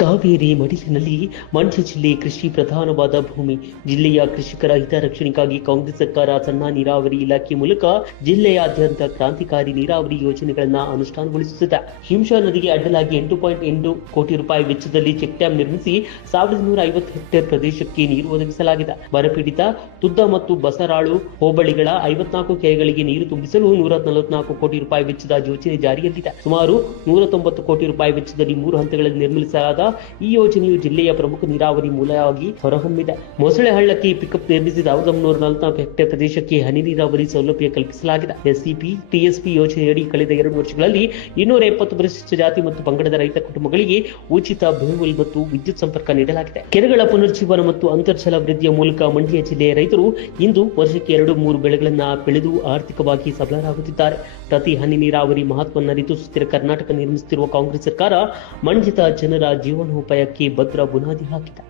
ಕಾವೇರಿ ಮಡಿಲಿನಲ್ಲಿ ಮಂಡ್ಯ ಜಿಲ್ಲೆ ಕೃಷಿ ಪ್ರಧಾನವಾದ ಭೂಮಿ. ಜಿಲ್ಲೆಯ ಕೃಷಿಕರ ಹಿತರಕ್ಷಣೆಗಾಗಿ ಕಾಂಗ್ರೆಸ್ ಸರ್ಕಾರ ಸಣ್ಣ ನೀರಾವರಿ ಇಲಾಖೆ ಮೂಲಕ ಜಿಲ್ಲೆಯಾದ್ಯಂತ ಕ್ರಾಂತಿಕಾರಿ ನೀರಾವರಿ ಯೋಜನೆಗಳನ್ನು ಅನುಷ್ಠಾನಗೊಳಿಸುತ್ತಿದೆ. ಹಿಮಶಾ ನದಿಗೆ ಅಡ್ಡಲಾಗಿ 8.8 ಕೋಟಿ ರೂಪಾಯಿ ವೆಚ್ಚದಲ್ಲಿ ಚೆಕ್ ಡ್ಯಾಂ ನಿರ್ಮಿಸಿ 1250 ಹೆಕ್ಟೇರ್ ಪ್ರದೇಶಕ್ಕೆ ನೀರು ಒದಗಿಸಲಾಗಿದೆ. ಬರಪೀಡಿತ ತುದ್ದ ಮತ್ತು ಬಸರಾಳು ಹೋಬಳಿಗಳ 54 ಕೆರೆಗಳಿಗೆ ನೀರು ತುಂಬಿಸಲು 144 ಕೋಟಿ ರೂಪಾಯಿ ವೆಚ್ಚದ ಯೋಜನೆ ಜಾರಿಯಲ್ಲಿದೆ. ಸುಮಾರು 190 ಕೋಟಿ ರೂಪಾಯಿ ವೆಚ್ಚದಲ್ಲಿ 3 ಹಂತಗಳಲ್ಲಿ ನಿರ್ಮಿಸಲಾದ ಈ ಯೋಜನೆಯು ಜಿಲ್ಲೆಯ ಪ್ರಮುಖ ನೀರಾವರಿ ಮೂಲವಾಗಿ ಹೊರಹೊಮ್ಮಿದೆ. ಮೊಸಳೆ ಹಳ್ಳಕ್ಕೆ ಪಿಕಪ್ ನಿರ್ಮಿಸಿದ 1344 ಹೆಕ್ಟೇರ್ ಪ್ರದೇಶಕ್ಕೆ ಹನಿ ನೀರಾವರಿ ಸೌಲಭ್ಯ ಕಲ್ಪಿಸಲಾಗಿದೆ. ಎಸ್ಸಿಪಿ ಟಿಎಸ್ಪಿ ಯೋಜನೆಯಡಿ ಕಳೆದ 2 ವರ್ಷಗಳಲ್ಲಿ 270 ಪರಿಶಿಷ್ಟ ಜಾತಿ ಮತ್ತು ಪಂಗಡದ ರೈತ ಕುಟುಂಬಗಳಿಗೆ ಉಚಿತ ಬೋರ್ವೆಲ್ ಮತ್ತು ವಿದ್ಯುತ್ ಸಂಪರ್ಕ ನೀಡಲಾಗಿದೆ. ಕೆರೆಗಳ ಪುನರುಜ್ಜೀವನ ಮತ್ತು ಅಂತರ್ಜಲ ವೃದ್ಧಿಯ ಮೂಲಕ ಮಂಡ್ಯ ಜಿಲ್ಲೆಯ ರೈತರು ಇಂದು ವರ್ಷಕ್ಕೆ 2-3 ಬೆಳೆಗಳನ್ನು ಬೆಳೆದು ಆರ್ಥಿಕವಾಗಿ ಸಬಲರಾಗುತ್ತಿದ್ದಾರೆ. ಪ್ರತಿ ಹನಿ ನೀರಾವರಿ ಮಹತ್ವವನ್ನು ಅರಿತು ಸುಸ್ಥಿರ ಕರ್ನಾಟಕ ನಿರ್ಮಿಸುತ್ತಿರುವ ಕಾಂಗ್ರೆಸ್ ಸರ್ಕಾರ ಮಂಡ್ಯದ ಜನರ ಜೀವನೋಪಾಯಕ್ಕೆ ಭದ್ರ ಬುನಾದಿ ಹಾಕಿದೆ.